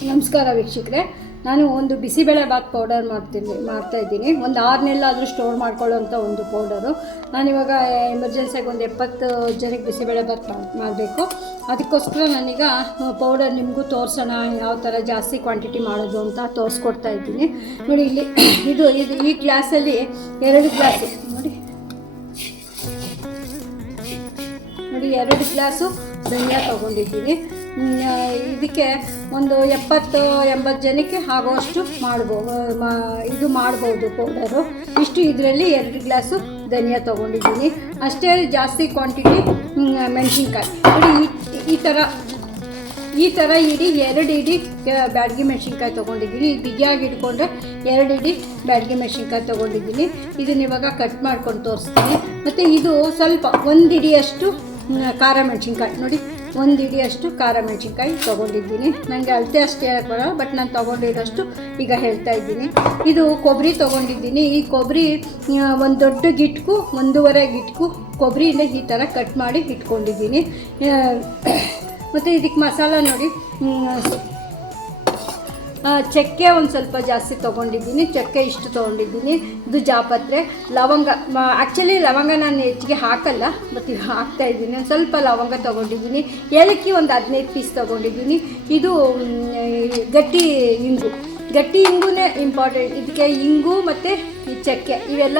ನಮಸ್ಕಾರ ವೀಕ್ಷಕರೇ, ನಾನು ಒಂದು ಬಿಸಿಬೇಳೆ ಬಾತ್ ಪೌಡರ್ ಮಾಡ್ತಾಯಿದ್ದೀನಿ. ಒಂದು 6 ನೆರಳಾದರೂ ಸ್ಟೋರ್ ಮಾಡ್ಕೊಳ್ಳೋಂಥ ಒಂದು ಪೌಡರು. ನಾನಿವಾಗ ಎಮರ್ಜೆನ್ಸಿಯಾಗಿ ಒಂದು 70 ಜನಕ್ಕೆ ಬಿಸಿಬೇಳೆ ಬಾತ್ ಮಾಡಬೇಕು. ಅದಕ್ಕೋಸ್ಕರ ನಾನೀಗ ಪೌಡರ್ ನಿಮಗೂ ತೋರಿಸೋಣ ಯಾವ ಥರ ಜಾಸ್ತಿ ಕ್ವಾಂಟಿಟಿ ಮಾಡೋದು ಅಂತ ತೋರಿಸ್ಕೊಡ್ತಾ ಇದ್ದೀನಿ. ನೋಡಿ, ಇಲ್ಲಿ ಇದು ಈ ಗ್ಲಾಸಲ್ಲಿ 2 ಗ್ಲಾಸು ನೋಡಿ 2 ಗ್ಲಾಸು ಧನಿಯಾ ತೊಗೊಂಡಿದ್ದೀನಿ. ಇದಕ್ಕೆ ಒಂದು 70-80 ಜನಕ್ಕೆ ಆಗೋಷ್ಟು ಮಾಡ್ಬೋದು ಪೌಡರು. ಇದರಲ್ಲಿ 2 ಗ್ಲಾಸು ಧನಿಯಾ ತೊಗೊಂಡಿದ್ದೀನಿ. ಅಷ್ಟೇ ಜಾಸ್ತಿ ಕ್ವಾಂಟಿಟಿ ಮೆಣಸಿನ್ಕಾಯಿ. ನೋಡಿ, ಈ ಥರ ಇಡೀ 2 ಇಡೀ ಬ್ಯಾಡಗಿ ಮೆಣಸಿನ್ಕಾಯಿ ತೊಗೊಂಡಿದ್ದೀನಿ. ಬಿಗಿಯಾಗಿ ಇಟ್ಕೊಂಡ್ರೆ 2 ಇಡೀ ಬ್ಯಾಡಗಿ ಮೆಣಸಿನ್ಕಾಯಿ ತೊಗೊಂಡಿದ್ದೀನಿ. ಇದನ್ನ ಇವಾಗ ಕಟ್ ಮಾಡ್ಕೊಂಡು ತೋರಿಸ್ತೀನಿ. ಮತ್ತು ಇದು ಸ್ವಲ್ಪ 1 ಇಡಿಯಷ್ಟು ಖಾರ ಮೆಣಸಿನ್ಕಾಯಿ. ನೋಡಿ, 1 ಇಡಿಯಷ್ಟು ಖಾರ ಮೆಣಸಿನ್ಕಾಯಿ ತೊಗೊಂಡಿದ್ದೀನಿ. ನನಗೆ ಅಳತೆ ಅಷ್ಟೇ ಹೇಳಕ್ಕೆ ಬರೋಲ್ಲ, ಬಟ್ ನಾನು ತೊಗೊಂಡಿರೋಷ್ಟು ಈಗ ಹೇಳ್ತಾ ಇದ್ದೀನಿ. ಇದು ಕೊಬ್ಬರಿ ತೊಗೊಂಡಿದ್ದೀನಿ. ಈ ಕೊಬ್ಬರಿ ಒಂದು ದೊಡ್ಡ ಗಿಟ್ಕು 1.5 ಗಿಟ್ಕು ಕೊಬ್ಬರಿಯಿಂದ ಈ ಥರ ಕಟ್ ಮಾಡಿ ಇಟ್ಕೊಂಡಿದ್ದೀನಿ. ಮತ್ತು ಇದಕ್ಕೆ ಮಸಾಲ ನೋಡಿ, ಚಕ್ಕೆ ಒಂದು ಸ್ವಲ್ಪ ಜಾಸ್ತಿ ತೊಗೊಂಡಿದ್ದೀನಿ. ಚಕ್ಕೆ ಇಷ್ಟು ತೊಗೊಂಡಿದ್ದೀನಿ. ಇದು ಜಾಪತ್ರೆ, ಲವಂಗ. ಆ್ಯಕ್ಚುಲಿ ಲವಂಗ ನಾನು ಹೆಚ್ಚಿಗೆ ಹಾಕಲ್ಲ, ಮತ್ತು ಈಗ ಹಾಕ್ತಾಯಿದ್ದೀನಿ. ಒಂದು ಸ್ವಲ್ಪ ಲವಂಗ ತೊಗೊಂಡಿದ್ದೀನಿ. ಏಲಕ್ಕಿ ಒಂದು 15 ಪೀಸ್ ತೊಗೊಂಡಿದ್ದೀನಿ. ಇದು ಗಟ್ಟಿ ಇಂಗುನೇ ಇಂಪಾರ್ಟೆಂಟ್. ಇದಕ್ಕೆ ಇಂಗು ಮತ್ತು ಈ ಚಕ್ಕೆ ಇವೆಲ್ಲ,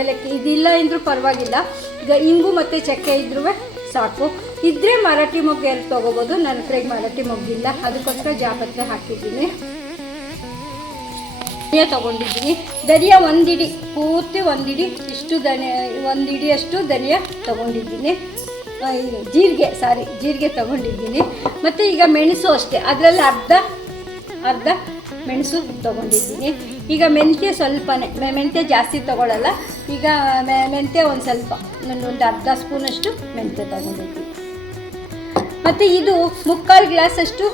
ಏಲಕ್ಕಿ ಇದಿಲ್ಲ ಅಂದರೂ ಪರವಾಗಿಲ್ಲ. ಈಗ ಇಂಗು ಮತ್ತು ಚಕ್ಕೆ ಇದ್ರೂ ಸಾಕು. ಇದ್ದರೆ ಮರಾಠಿ ಮೊಗ್ಗು ಎಲ್ಲ ತೊಗೋಬೋದು. ನನ್ನ ಹತ್ರ ಈಗ ಮರಾಠಿ ಮೊಗ್ಗಿಲ್ಲ, ಅದಕ್ಕೋಸ್ಕರ ಜಾಪತ್ರೆ ಹಾಕಿದ್ದೀನಿ. ಧನಿಯಾ ತೊಗೊಂಡಿದ್ದೀನಿ. ಧನಿಯಾ 1 ಇಡಿ ಪೂರ್ತಿ 1 ಇಡಿ ಇಷ್ಟು ಧನಿಯಾ 1 ಇಡಿಯಷ್ಟು ಧನಿಯಾ ತೊಗೊಂಡಿದ್ದೀನಿ. ಜೀರಿಗೆ ತೊಗೊಂಡಿದ್ದೀನಿ. ಮತ್ತು ಈಗ ಮೆಣಸು ಅಷ್ಟೇ, ಅದರಲ್ಲಿ ಅರ್ಧ ಮೆಣಸು ತೊಗೊಂಡಿದ್ದೀನಿ. ಈಗ ಮೆಂತ್ಯ ಸ್ವಲ್ಪನೇ, ಮೆಂತ್ಯ ಜಾಸ್ತಿ ತೊಗೊಳ್ಳಲ್ಲ. ಈಗ ಮೆಂತ್ಯ ಒಂದು ಸ್ವಲ್ಪ, ಒಂದು ಅರ್ಧ ಸ್ಪೂನಷ್ಟು ಮೆಂತ್ಯ ತೊಗೊಂಡಿದ್ದೀನಿ. ಮತ್ತು ಇದು 3/4 ಗ್ಲಾಸಷ್ಟು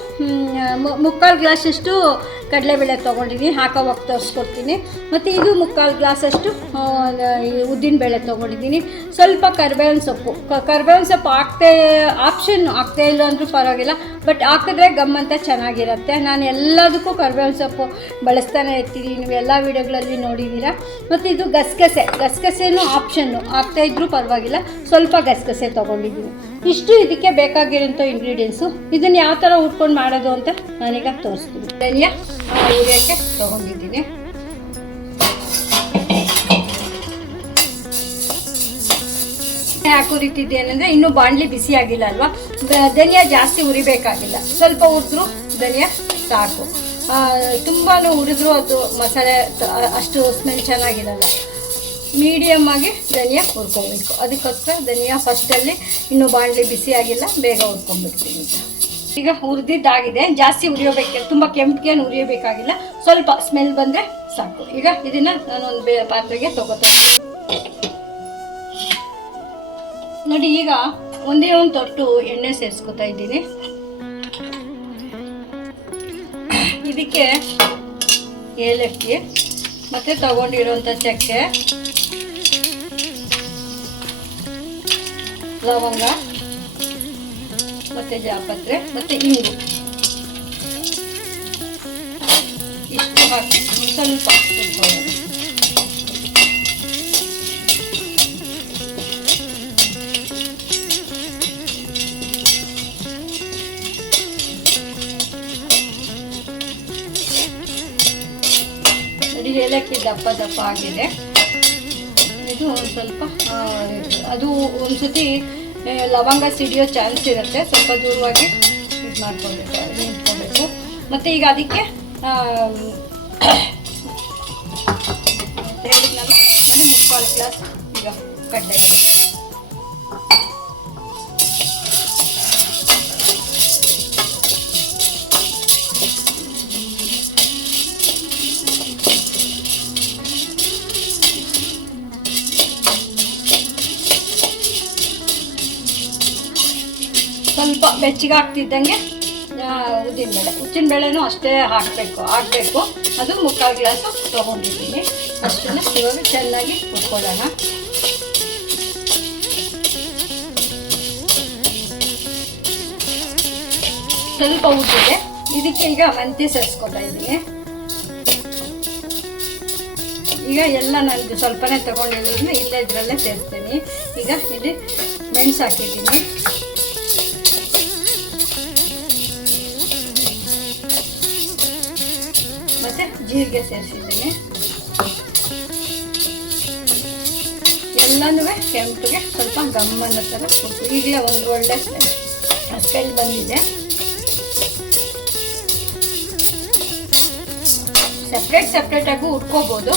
ಕಡಲೆಬೇಳೆ ತೊಗೊಂಡಿದ್ದೀನಿ. ಹಾಕೋವಾಗ ತೋರಿಸ್ಕೊಡ್ತೀನಿ. ಮತ್ತು ಇದು 3/4 ಗ್ಲಾಸಷ್ಟು ಉದ್ದಿನಬೇಳೆ ತೊಗೊಂಡಿದ್ದೀನಿ. ಸ್ವಲ್ಪ ಕರಿಬೇವಿನ ಸೊಪ್ಪು ಆಗ್ತಾ ಇಲ್ಲ ಅಂದರೂ ಪರವಾಗಿಲ್ಲ, ಬಟ್ ಹಾಕಿದ್ರೆ ಗಮ್ಮಂತ ಚೆನ್ನಾಗಿರುತ್ತೆ. ನಾನು ಎಲ್ಲದಕ್ಕೂ ಕರಿಬೇವಿನ ಸೊಪ್ಪು ಬಳಸ್ತಾನೆ ಇರ್ತೀನಿ, ನೀವು ಎಲ್ಲ ವೀಡಿಯೋಗಳಲ್ಲಿ ನೋಡಿದ್ದೀರಾ. ಮತ್ತು ಇದು ಗಸಗಸೆನೂ ಆಪ್ಷನ್ನು, ಆಗ್ತಾಯಿದ್ರೂ ಪರವಾಗಿಲ್ಲ, ಸ್ವಲ್ಪ ಗಸಗಸೆ ತೊಗೊಂಡಿದ್ದೀನಿ. ಇಷ್ಟು ಇದಕ್ಕೆ ಬೇಕಾಗಿರೋಂಥ ಇಂಗ್ರೀಡಿಯೆಂಟ್ಸು. ಇದನ್ನು ಯಾವ ಥರ ಉಟ್ಕೊಂಡು ಮಾಡೋದು ಅಂತ ನಾನೀಗ ತೋರಿಸ್ತೀನಿ. ಧನಿಯಾ ಹುರಿಯೋಕ್ಕೆ ತೊಗೊಂಡಿದ್ದೀನಿ. ಯಾಕೆ ಹುರಿತಿದ್ದೇನೆಂದರೆ ಇನ್ನೂ ಬಾಣಲಿ ಬಿಸಿ ಆಗಿಲ್ಲ ಅಲ್ವಾ. ಧನಿಯಾ ಜಾಸ್ತಿ ಹುರಿಬೇಕಾಗಿಲ್ಲ, ಸ್ವಲ್ಪ ಹುರಿದ್ರೂ ಧನಿಯಾ ಸಾಕು. ತುಂಬಾ ಹುರಿದ್ರೂ ಅದು ಮಸಾಲೆ ಅಷ್ಟು ಸ್ಮೆಲ್ ಚೆನ್ನಾಗಿರಲ್ಲ. ಮೀಡಿಯಮ್ ಆಗಿ ಧನಿಯಾ ಹುರ್ಕೊಬೇಕು. ಅದಕ್ಕೋಸ್ಕರ ಧನಿಯಾ ಫಸ್ಟಲ್ಲಿ ಇನ್ನೂ ಬಾಣಲಿ ಬಿಸಿ ಆಗಿಲ್ಲ, ಬೇಗ ಹುರ್ಕೊಂಡ್ಬಿಡ್ತೀನಿ. ಈಗ ಹುರಿದಿದ್ದಾಗಿದೆ. ಜಾಸ್ತಿ ಹುರಿಯೋಬೇಕು, ತುಂಬ ಕೆಂಪಿಗೇನು ಹುರಿಯಬೇಕಾಗಿಲ್ಲ, ಸ್ವಲ್ಪ ಸ್ಮೆಲ್ ಬಂದರೆ ಸಾಕು. ಈಗ ಇದನ್ನು ನಾನೊಂದು ಪಾತ್ರೆಗೆ ತಗೋತೀನಿ. ನೋಡಿ, ಈಗ ಒಂದೇ ಒಂದು ತೊಟ್ಟು ಎಣ್ಣೆ ಸೇರಿಸ್ಕೊತಾ ಇದ್ದೀನಿ. ಇದಕ್ಕೆ ಏಲಕ್ಕಿ ಮತ್ತು ತಗೊಂಡಿರೋಂಥ ಚಕ್ಕೆ, ಲವಂಗ ಮತ್ತು ಜಾಪತ್ರೆ ಮತ್ತು ಇಂಗು ಇಷ್ಟು ಹಾಕಿ ಸ್ವಲ್ಪ ಹುರ್ಕೊಳ್ಳೋಣ. ನೋಡಿ, ಏಲಕ್ಕಿ ದಪ್ಪ ಆಗಿದೆ. ಇದು ಸ್ವಲ್ಪ ಅದು ಒಂದ್ಸತಿ ಲವಂಗ ಸಿಡಿಯೋ ಚಾನ್ಸ್ ಇರುತ್ತೆ, ಸ್ವಲ್ಪ ದೂರವಾಗಿ ಇದು ನಿಂತ್ಕೊಬೇಕು. ಮತ್ತು ಈಗ ಅದಕ್ಕೆ ಹೇಳಿದ್ನಲ್ಲ, ನಾನು 3/4 ಗ್ಲಾಸ್ ಈಗ ಕಡಲೆಬೇಳೆ, ಸ್ವಲ್ಪ ಬೆಚ್ಚಗಾಗ್ತಿದ್ದಂಗೆ ಉದ್ದಿನಬೇಳೆನೂ ಅಷ್ಟೇ ಹಾಕಬೇಕು. ಅದು 3/4 ಗ್ಲಾಸು ತೊಗೊಂಡಿದ್ದೀನಿ. ಅಷ್ಟನ್ನು ಇವಾಗ ಚೆನ್ನಾಗಿ ಹುರ್ಕೊಳ್ಳೋಣ. ಸ್ವಲ್ಪ ಉದ್ದಿದೆ, ಇದಕ್ಕೆ ಈಗ ಮೆಂತ್ಯ ಸೇರಿಸ್ಕೊತಾ ಇದ್ದೀನಿ. ಈಗ ಎಲ್ಲ ನಾನು ಸ್ವಲ್ಪನೇ ತೊಗೊಂಡಿರೋದನ್ನ ಇಲ್ಲೇ ಇದರಲ್ಲೇ ಸೇರಿಸ್ತೀನಿ. ಈಗ ಇಲ್ಲಿ ಮೆಣಸು ಹಾಕಿದ್ದೀನಿ, ಮತ್ತು ಜೀರಿಗೆ ಸೇರಿಸಿದ್ದೀನಿ. ಎಲ್ಲನೂ ಕೆಂಪಿಗೆ ಸ್ವಲ್ಪ ಗಮ್ಮನ ಥರ ಕೊಟ್ಟು ಈಗಲೇ ಒಂದು ಒಳ್ಳೆ ಸ್ಮೆಲ್ ಬಂದಿದೆ. ಸಪ್ರೇಟಾಗೂ ಹುರ್ಕೋಬೋದು,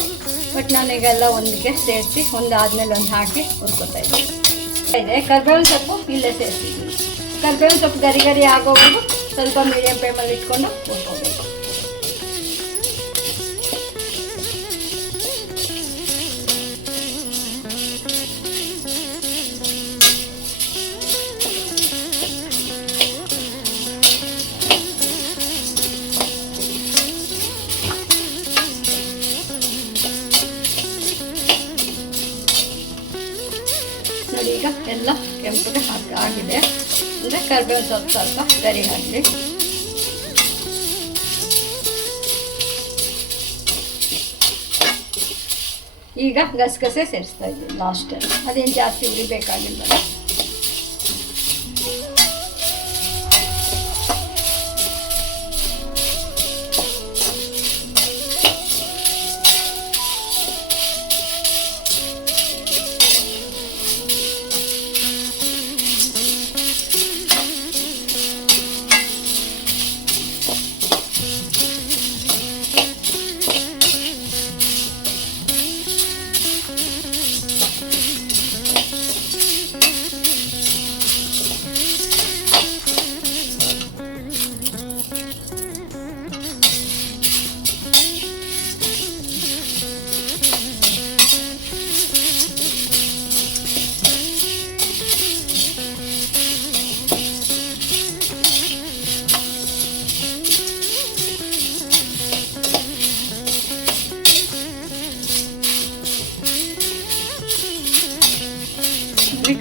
ಬಟ್ ನಾನೀಗೆಲ್ಲ ಒಂದಿಗೆ ಸೇರಿಸಿ ಒಂದಾದ್ಮೇಲೆ ಒಂದು ಹಾಕಿ ಹುರ್ಕೋತಾ ಇದ್ದೀನಿ. ಕರ್ಬೇವಿನ ಸೊಪ್ಪು ಇಲ್ಲೇ ಸೇರಿಸಿದ್ದೀನಿ. ಕರ್ಬೇವಿನ ಸೊಪ್ಪು ಗರಿ ಆಗೋವರೆಗೂ ಸ್ವಲ್ಪ ಮೀಡಿಯಮ್ ಫ್ಲೇಮಲ್ಲಿ ಇಟ್ಕೊಂಡು ಹುರ್ಕೋಬೇಕು. ನೋಡಿ ಈಗ ಎಲ್ಲ ಕೆಂಪಿಗೆ ಆಗಿದೆ. ಅಂದರೆ ಕರ್ಬೇವಿನ ಸೊಪ್ಪು ಸ್ವಲ್ಪ ಗರಿ ಹಾಕಿ ಈಗ ಗಸಗಸೆ ಸೇರಿಸ್ತಾ ಇದ್ದೀನಿ ಲಾಸ್ಟಲ್ಲಿ. ಅದೇನು ಜಾಸ್ತಿ ಉರಿಬೇಕಾಗಿಲ್ಲ.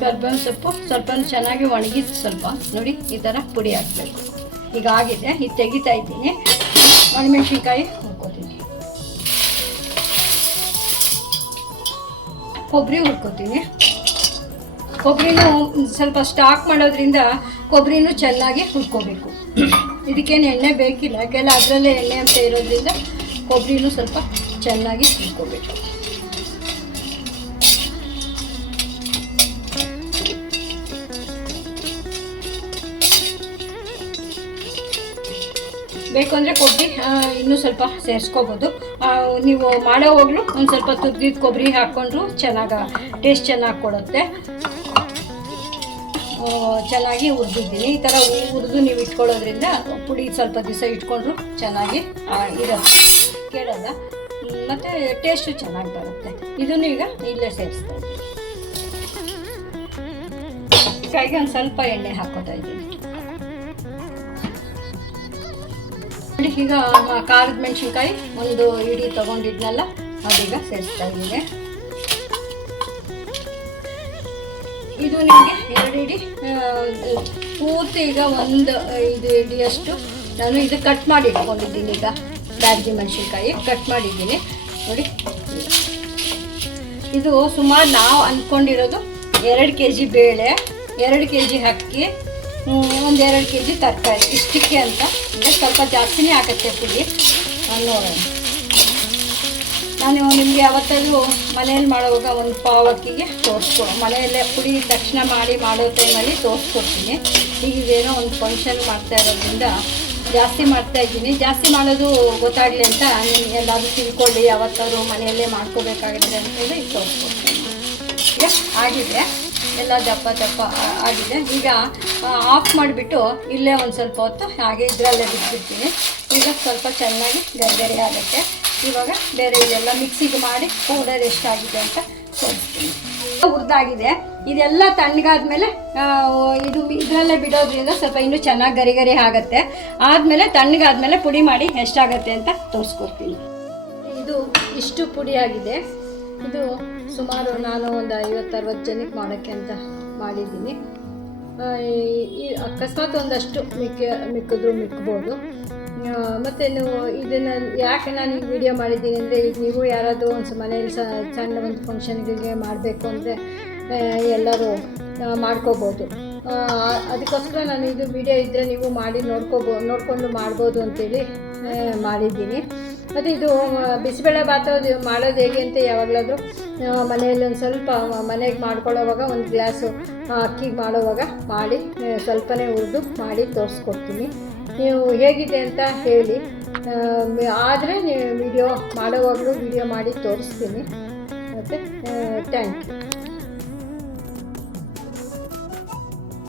ಕರ್ಬೇವಿನ ಸೊಪ್ಪು ಸ್ವಲ್ಪ ಚೆನ್ನಾಗಿ ಒಣಗಿದ್ದು ಸ್ವಲ್ಪ ನೋಡಿ ಈ ಥರ ಪುಡಿ ಹಾಕಬೇಕು. ಈಗ ಆಗಿದೆ, ಇದು ತೆಗಿತಾ ಇದ್ದೀನಿ. ಒಣಮೆಣಸಿನ್ಕಾಯಿ ಹುರ್ಕೋತೀನಿ, ಕೊಬ್ಬರಿ ಹುರ್ಕೋತೀನಿ. ಕೊಬ್ಬರಿನೂ ಸ್ವಲ್ಪ ಸ್ಟಾಕ್ ಮಾಡೋದ್ರಿಂದ ಕೊಬ್ಬರಿನೂ ಚೆನ್ನಾಗಿ ಹುರ್ಕೋಬೇಕು. ಇದಕ್ಕೇನು ಎಣ್ಣೆ ಬೇಕಿಲ್ಲ, ಯಾಕೆಲ್ಲ ಅದರಲ್ಲೇ ಎಣ್ಣೆ ಅಂತ ಇರೋದ್ರಿಂದ ಕೊಬ್ಬರಿನೂ ಸ್ವಲ್ಪ ಚೆನ್ನಾಗಿ ಹುರ್ಕೋಬೇಕು. ಬೇಕು ಅಂದರೆ ಕೊಬ್ಬರಿ ಇನ್ನೂ ಸ್ವಲ್ಪ ಸೇರಿಸ್ಕೋಬೋದು. ನೀವು ಮಾಡೋವಾಗಲೂ ಒಂದು ಸ್ವಲ್ಪ ತುರಿದಿದ್ದು ಕೊಬ್ಬರಿ ಹಾಕ್ಕೊಂಡ್ರು ಟೇಸ್ಟ್ ಚೆನ್ನಾಗಿ ಕೊಡುತ್ತೆ. ಚೆನ್ನಾಗಿ ಹುರಿದಿದ್ದೀನಿ. ಈ ಥರ ಹುರಿದು ನೀವು ಇಟ್ಕೊಳ್ಳೋದ್ರಿಂದ ಪುಡಿ ಸ್ವಲ್ಪ ದಿವಸ ಇಟ್ಕೊಂಡ್ರು ಚೆನ್ನಾಗಿ ಇರುತ್ತೆ, ಕೇಳಲ್ಲ, ಮತ್ತು ಟೇಸ್ಟು ಚೆನ್ನಾಗಿ ಬರುತ್ತೆ. ಇದನ್ನು ಈಗ ಇಲ್ಲೇ ಸೇರಿಸ್ತಾ ಇದ್ದೀನಿ. ಕೈಗೆ ಒಂದು ಸ್ವಲ್ಪ ಎಣ್ಣೆ ಹಾಕೋತಾ ಇದ್ದೀನಿ. ಈಗ ಖಾರದ ಮೆಣಸಿನ್ಕಾಯಿ ಒಂದು ಇಡೀ ತೊಗೊಂಡಿದ್ನಲ್ಲ ಅದೀಗ ಸೇರಿಸ್ತಾ ಇದ್ದೀನಿ. ಇದು ನಿಮಗೆ 2 ಇಡಿ ಪೂರ್ತಿ ಈಗ ಒಂದು 5 ಇಡಿಯಷ್ಟು ನಾನು ಇದು ಕಟ್ ಮಾಡಿ ಇಟ್ಕೊಂಡಿದ್ದೀನಿ. ಈಗ ಬ್ಯಾಡಗಿ ಮೆಣಸಿನ್ಕಾಯಿ ಕಟ್ ಮಾಡಿದ್ದೀನಿ ನೋಡಿ. ಇದು ಸುಮಾರು ನಾವು ಅಂದ್ಕೊಂಡಿರೋದು 2 kg ಬೇಳೆ, 2 kg ಅಕ್ಕಿ, ಒಂದು 2 kg ತರಕಾರಿ, ಇಷ್ಟಕ್ಕೆ ಅಂತ. ಸ್ವಲ್ಪ ಜಾಸ್ತಿನೇ ಆಗುತ್ತೆ ಪುಡಿ. ನೋಡೋಣ, ನಾನು ನಿಮಗೆ ಯಾವತ್ತಾದರೂ ಮನೆಯಲ್ಲಿ ಮಾಡುವಾಗ ಒಂದು ಪಾವ್ ಅಕ್ಕಿಗೆ ಮನೆಯಲ್ಲೇ ಪುಡಿ ತಕ್ಷಣ ಮಾಡೋ ಟೈಮಲ್ಲಿ ತೋರಿಸ್ಕೊಡ್ತೀನಿ. ಈಗ ಇದೇನೋ ಒಂದು ಫಂಕ್ಷನ್ ಮಾಡ್ತಾ ಇರೋದ್ರಿಂದ ಜಾಸ್ತಿ ಮಾಡ್ತಾಯಿದ್ದೀನಿ. ಜಾಸ್ತಿ ಮಾಡೋದು ಗೊತ್ತಾಗಲಿ ಅಂತ ಎಲ್ಲಾದರೂ ತಿಳ್ಕೊಳ್ಳಿ, ಯಾವತ್ತಾದ್ರು ಮನೆಯಲ್ಲೇ ಮಾಡ್ಕೋಬೇಕಾಗಿದೆ ಅಂತೇಳಿ ಈಗ ತೋರಿಸ್ಕೊಡ್ತೀನಿ. ಈಗ ಆಗಿದೆ, ಎಲ್ಲ ದಪ್ಪ ಆಗಿದೆ. ಈಗ ಆಫ್ ಮಾಡಿಬಿಟ್ಟು ಇಲ್ಲೇ ಒಂದು ಸ್ವಲ್ಪ ಹೊತ್ತು ಹಾಗೆ ಇದರಲ್ಲೇ ಬಿಟ್ಬಿಡ್ತೀನಿ. ಈಗ ಸ್ವಲ್ಪ ಚೆನ್ನಾಗಿ ಗರಿ ಆಗುತ್ತೆ. ಇವಾಗ ಬೇರೆ ಇದೆಲ್ಲ ಮಿಕ್ಸಿಗೆ ಮಾಡಿ ಪೌಡರ್ ಎಷ್ಟಾಗಿದೆ ಅಂತ ತೋರಿಸ್ತೀನಿ. ಹುರಿದಾಗಿದೆ. ಇದೆಲ್ಲ ತಣ್ಣಗಾದ್ಮೇಲೆ ಇದು ಇದರಲ್ಲೇ ಬಿಡೋದ್ರಿಂದ ಸ್ವಲ್ಪ ಇನ್ನೂ ಚೆನ್ನಾಗಿ ಗರಿ ಆಗುತ್ತೆ. ಆದಮೇಲೆ ತಣ್ಣಗಾದ್ಮೇಲೆ ಪುಡಿ ಮಾಡಿ ಎಷ್ಟಾಗತ್ತೆ ಅಂತ ತೋರಿಸ್ಕೊಡ್ತೀನಿ. ಇದು ಇಷ್ಟು ಪುಡಿ ಆಗಿದೆ. ಇದು ಸುಮಾರು ನಾನು ಒಂದು 50-60 ಜನಕ್ಕೆ ಮಾಡೋಕ್ಕೆ ಅಂತ ಮಾಡಿದ್ದೀನಿ. ಈ ಅಕಸ್ಮಾತ್ ಒಂದಷ್ಟು ಮಿಕ್ಕಿದ್ರು ಮಿಕ್ಬೋದು. ಮತ್ತು ಇದನ್ನು ಯಾಕೆ ನಾನು ಈ ವಿಡಿಯೋ ಮಾಡಿದ್ದೀನಿ ಅಂದರೆ, ಈಗ ನೀವು ಯಾರಾದರೂ ಒಂದು ಮನೇಲಿ ಸಣ್ಣ ಒಂದು ಫಂಕ್ಷನ್ಗಳಿಗೆ ಮಾಡಬೇಕು ಅಂದರೆ ಎಲ್ಲರೂ ಮಾಡ್ಕೋಬೋದು. ಅದಕ್ಕೋಸ್ಕರ ನಾನು ಇದು ವಿಡಿಯೋ ಇದ್ದರೆ ನೀವು ಮಾಡಿ ನೋಡಿಕೊಂಡು ಮಾಡ್ಬೋದು ಅಂತೇಳಿ ಮಾಡಿದ್ದೀನಿ. ಮತ್ತು ಇದು ಬಿಸಿಬೇಳೆ ಬಾತು ಮಾಡೋದು ಹೇಗೆ ಅಂತ ಯಾವಾಗಲಾದರೂ ಮನೆಯಲ್ಲಿ ಒಂದು ಸ್ವಲ್ಪ ಮನೆಗೆ ಮಾಡ್ಕೊಳ್ಳೋವಾಗ ಒಂದು ಗ್ಲಾಸು ಅಕ್ಕಿ ಮಾಡೋವಾಗ ಮಾಡಿ ಸ್ವಲ್ಪನೇ ಹುರಿದು ಮಾಡಿ ತೋರಿಸ್ಕೊಡ್ತೀನಿ. ನೀವು ಹೇಗಿದೆ ಅಂತ ಹೇಳಿ. ಆದರೆ ನೀವು ವಿಡಿಯೋ ಮಾಡೋವಾಗಲೂ ವಿಡಿಯೋ ಮಾಡಿ ತೋರಿಸ್ತೀನಿ. ಮತ್ತು ಥ್ಯಾಂಕ್ ಯು.